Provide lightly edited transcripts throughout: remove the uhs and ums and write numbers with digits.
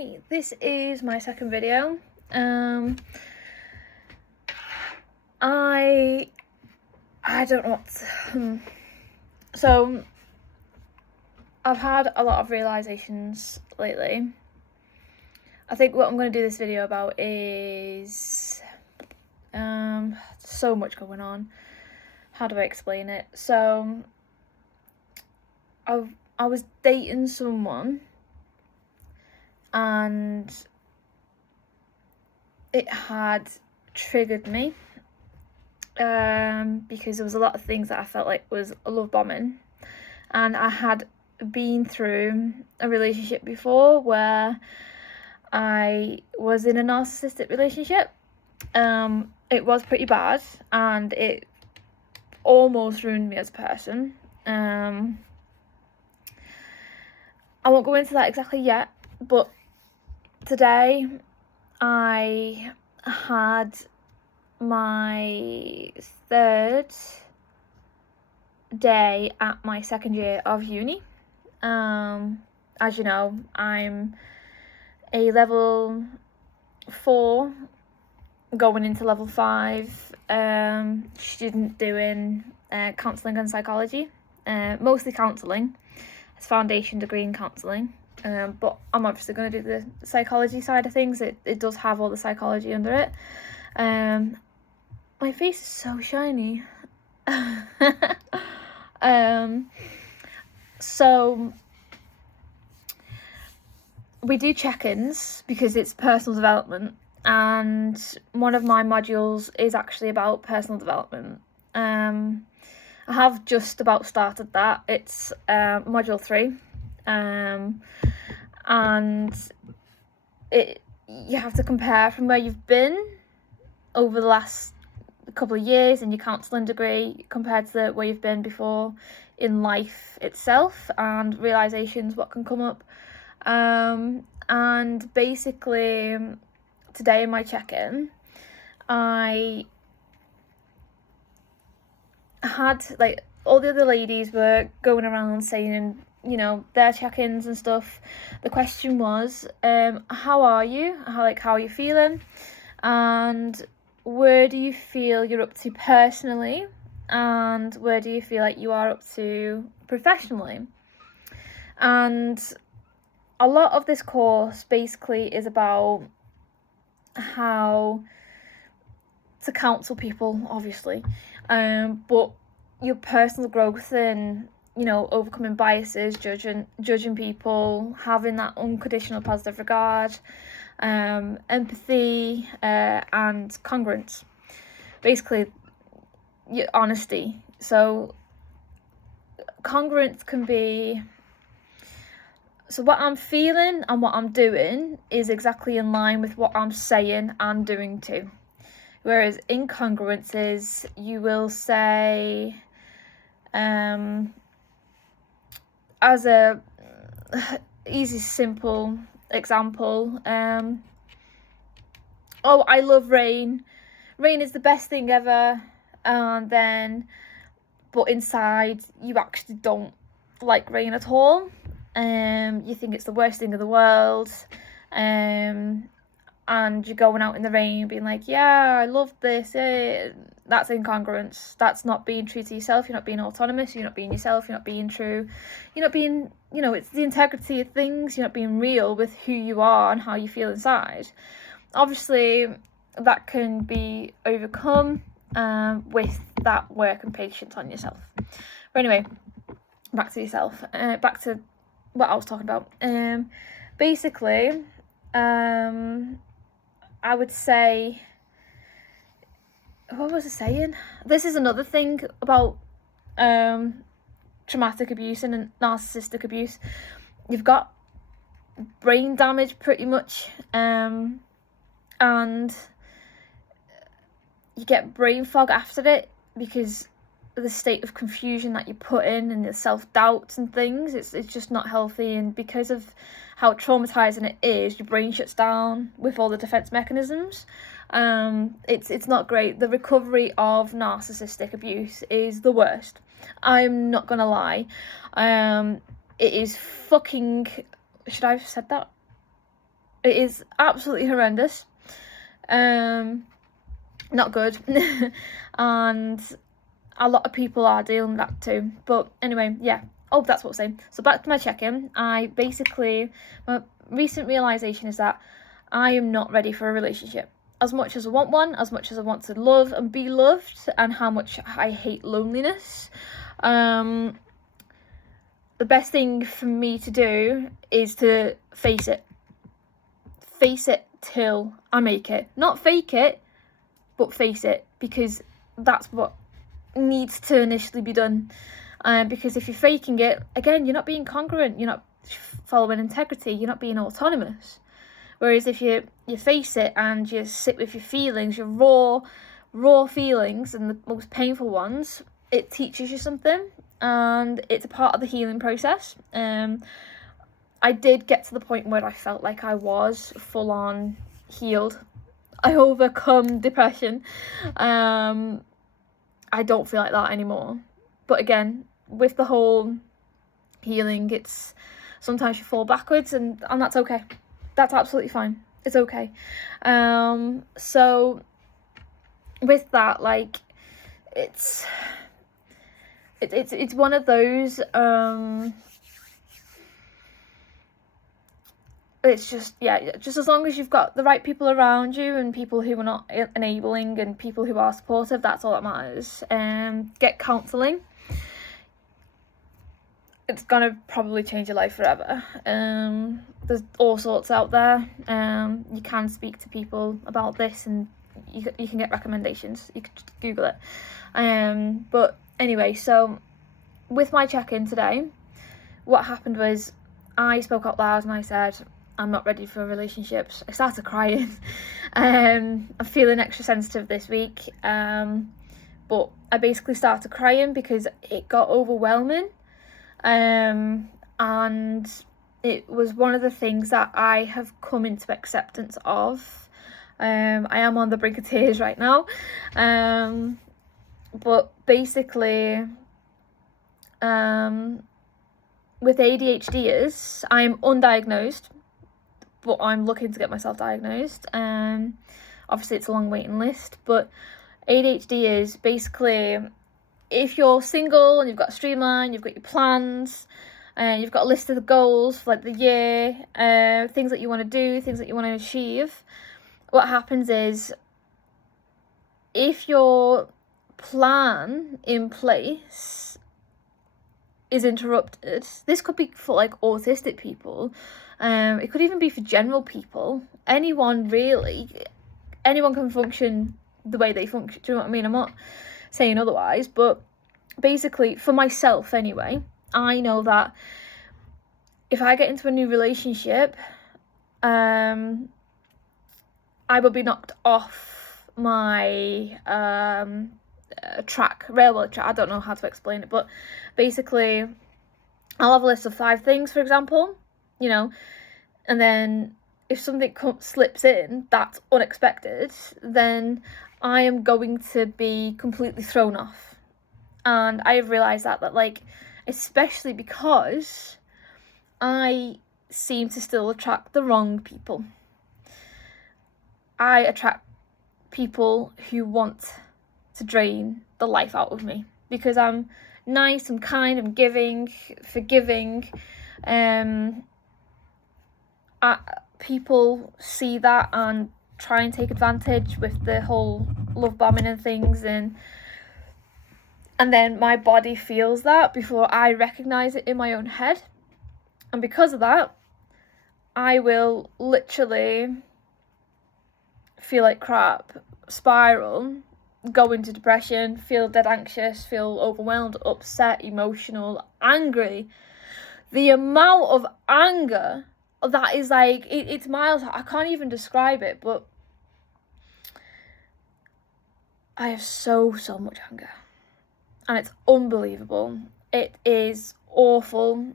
Hi, this is my second video. I don't know what. So I've had a lot of realisations lately. I think what I'm going to do this video about is so much going on. How do I explain it? So I was dating someone and it had triggered me because there was a lot of things that I felt like was a love bombing, and I had been through a relationship before where I was in a narcissistic relationship. It was pretty bad and it almost ruined me as a person. I won't go into that exactly yet, but today I had my third day at my second year of uni. As you know, I'm a level 4 going into level 5 student doing counselling and psychology, mostly counselling. It's foundation degree in counselling, but I'm obviously going to do the psychology side of things. It does have all the psychology under it. My face is so shiny. So we do check-ins because it's personal development, and one of my modules is actually about personal development. I have just about started that. It's module 3, and you have to compare from where you've been over the last couple of years in your counselling degree compared to where you've been before in life itself, and realisations, what can come up. And basically today in my check-in, I had, like, all the other ladies were going around saying, you know, their check-ins and stuff. The question was, how are you? How are you feeling? And where do you feel you're up to personally? And where do you feel like you are up to professionally? And a lot of this course basically is about how to counsel people, obviously, but your personal growth and, you know, overcoming biases, judging people, having that unconditional positive regard, empathy, and congruence. Basically, your honesty. So congruence can be, so what I'm feeling and what I'm doing is exactly in line with what I'm saying and doing too. Whereas incongruence is, you will say, as a easy, simple example, oh, I love rain. Rain is the best thing ever. And then, but inside, you actually don't like rain at all. You think it's the worst thing in the world. And you're going out in the rain being like, yeah, I love this. That's incongruence. That's not being true to yourself. You're not being autonomous. You're not being yourself. You're not being true. You're not being, you know, it's the integrity of things. You're not being real with who you are and how you feel inside. Obviously, that can be overcome with that work and patience on yourself. But anyway, back to yourself. Back to what I was talking about. Basically, I would say, what was I saying? This is another thing about traumatic abuse and narcissistic abuse. You've got brain damage pretty much, and you get brain fog after it because of the state of confusion that you put in and the self-doubt and things. It's just not healthy, and because of how traumatizing it is, your brain shuts down with all the defense mechanisms. It's not great. The recovery of narcissistic abuse is the worst. I'm not gonna lie. It is fucking, should I have said that? It is absolutely horrendous. Not good. And a lot of people are dealing with that too. But anyway, yeah. Oh, that's what I'm saying. So back to my check-in. My recent realisation is that I am not ready for a relationship. As much as I want one, as much as I want to love and be loved, and how much I hate loneliness, the best thing for me to do is to face it. Face it till I make it. Not fake it, but face it, because that's what needs to initially be done. Because if you're faking it, again, you're not being congruent, you're not following integrity, you're not being autonomous. Whereas if you face it and you sit with your feelings, your raw feelings, and the most painful ones, it teaches you something, and it's a part of the healing process. I did get to the point where I felt like I was full on healed. I overcome depression. I don't feel like that anymore. But again, with the whole healing, it's sometimes you fall backwards, and that's okay. That's absolutely fine. It's okay. So with that, like, it's one of those, it's just, yeah, just as long as you've got the right people around you, and people who are not enabling, and people who are supportive, that's all that matters. Get counselling. It's gonna probably change your life forever. There's all sorts out there. You can speak to people about this, and you can get recommendations. You can just Google it. But anyway, so with my check-in today, what happened was I spoke out loud and I said, I'm not ready for relationships. I started crying. I'm feeling extra sensitive this week. But I basically started crying because it got overwhelming. And it was one of the things that I have come into acceptance of. I am on the brink of tears right now. But basically, with ADHD, I'm undiagnosed, but I'm looking to get myself diagnosed. Obviously it's a long waiting list, but ADHD is basically, if you're single and you've got a streamline, you've got your plans, and you've got a list of the goals for like the year, things that you want to do, things that you want to achieve, what happens is, if your plan in place is interrupted, this could be for like autistic people, it could even be for general people, anyone really, anyone can function the way they function, do you know what I mean? I'm not saying otherwise, but basically for myself anyway, I know that if I get into a new relationship, I will be knocked off my railroad track. I don't know how to explain it, but basically I'll have a list of 5 things, for example, you know, and then if something slips in that's unexpected, then I am going to be completely thrown off. And I have realised that like, especially because I seem to still attract the wrong people. I attract people who want to drain the life out of me, because I'm nice, I'm kind, I'm giving, forgiving. People see that and try and take advantage with the whole love bombing and things, and then my body feels that before I recognise it in my own head, and because of that, I will literally feel like crap, spiral, go into depression, feel dead anxious, feel overwhelmed, upset, emotional, angry. The amount of anger that is like, it's miles. I can't even describe it, but I have so much anger, and it's unbelievable. It is awful.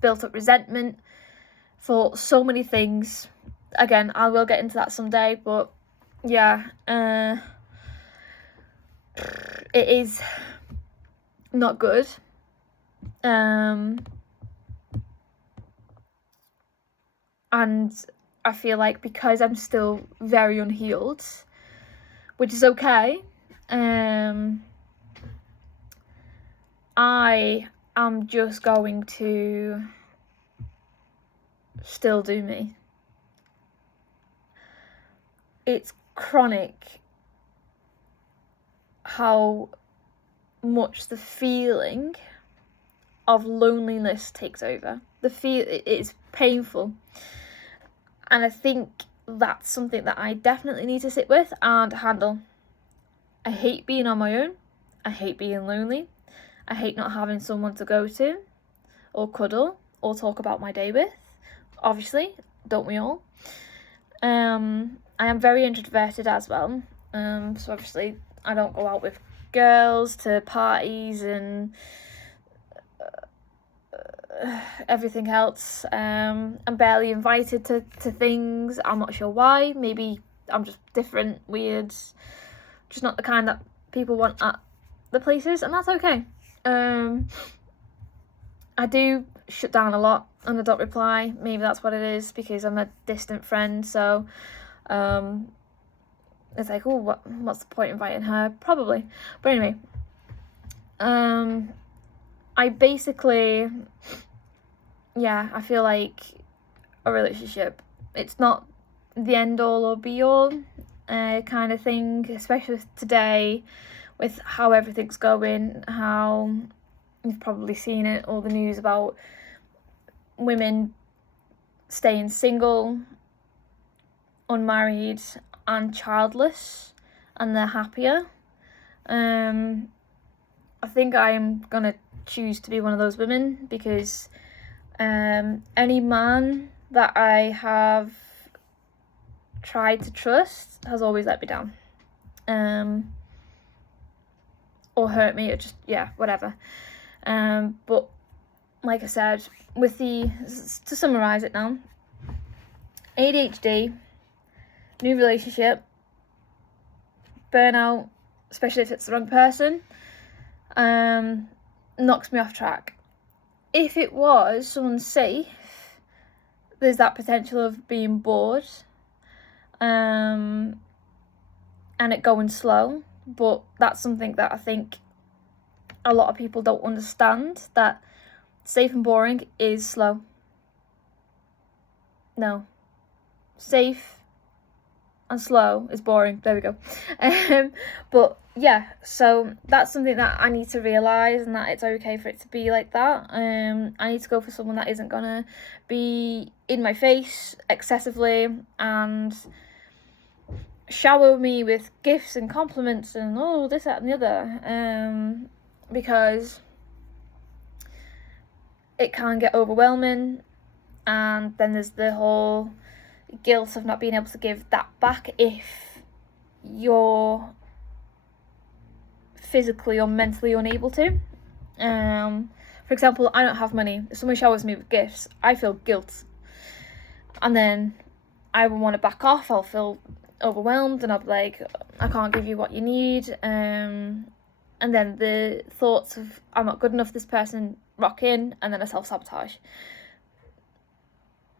Built up resentment for so many things. Again, I will get into that someday, but yeah, it is not good. And I feel like because I'm still very unhealed, which is okay, I am just going to still do me. It's chronic how much the feeling of loneliness takes over. It's painful, and I think that's something that I definitely need to sit with and handle. I hate being on my own. I hate being lonely. I hate not having someone to go to or cuddle or talk about my day with. Obviously, don't we all? I am very introverted as well. So obviously I don't go out with girls to parties and everything else. I'm barely invited to things. I'm not sure why. Maybe I'm just different, weird, just not the kind that people want at the places, and that's okay. I do shut down a lot and I don't reply. Maybe that's what it is, because I'm a distant friend, so it's like, oh, what's the point inviting her? Probably. But anyway, I basically, I feel like a relationship, it's not the end all or be all kind of thing, especially today with how everything's going, how you've probably seen it, all the news about women staying single, unmarried and childless, and they're happier. I think I'm gonna choose to be one of those women, because any man that I have tried to trust has always let me down, or hurt me, or just whatever. But like I said, to summarize it now, ADHD, new relationship, burnout, especially if it's the wrong person, knocks me off track. If it was someone safe, there's that potential of being bored, and it going slow. But that's something that I think a lot of people don't understand, that safe and boring is slow. No. Safe and slow is boring. There we go. But yeah, so that's something that I need to realise, and that it's okay for it to be like that. I need to go for someone that isn't gonna be in my face excessively and shower me with gifts and compliments and this, that and the other, because it can get overwhelming, and then there's the whole guilt of not being able to give that back if you're physically or mentally unable to. For example, I don't have money. If someone showers me with gifts, I feel guilt, and then I will want to back off. I'll feel overwhelmed, and I'll be like, I can't give you what you need, and then the thoughts of I'm not good enough, this person rock in, and then I self-sabotage.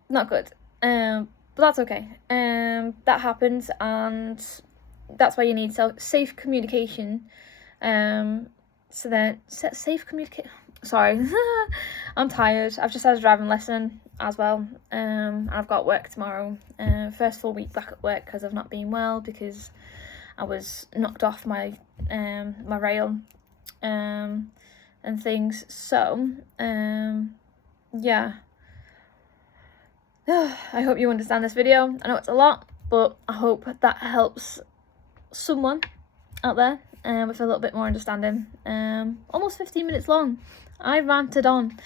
Not good. But that's okay. That happens, and that's why you need safe communication. So then safe communicate. Sorry, I'm tired. I've just had a driving lesson as well. And I've got work tomorrow. First full week back at work because I've not been well, because I was knocked off my my rail and things. So yeah. I hope you understand this video. I know it's a lot, but I hope that helps someone out there with a little bit more understanding. Almost 15 minutes long. I ranted on.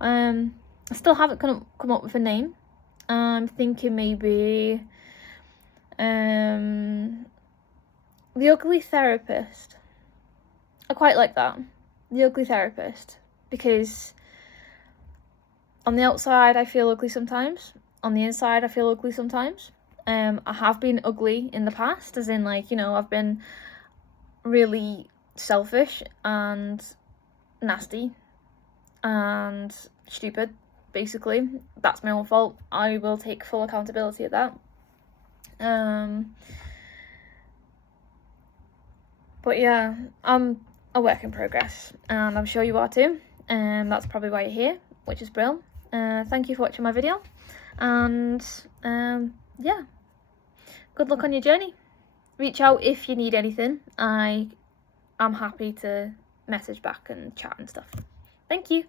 I still haven't come up with a name. I'm thinking maybe The Ugly Therapist. I quite like that. The Ugly Therapist. Because on the outside I feel ugly sometimes. On the inside I feel ugly sometimes. I have been ugly in the past, as in, like, you know, I've been really selfish and nasty and stupid basically. That's my own fault. I will take full accountability of that. But yeah, I'm a work in progress, and I'm sure you are too. That's probably why you're here, which is brilliant. Thank you for watching my video, and yeah, good luck on your journey. Reach out if you need anything. I'm happy to message back and chat and stuff. Thank you.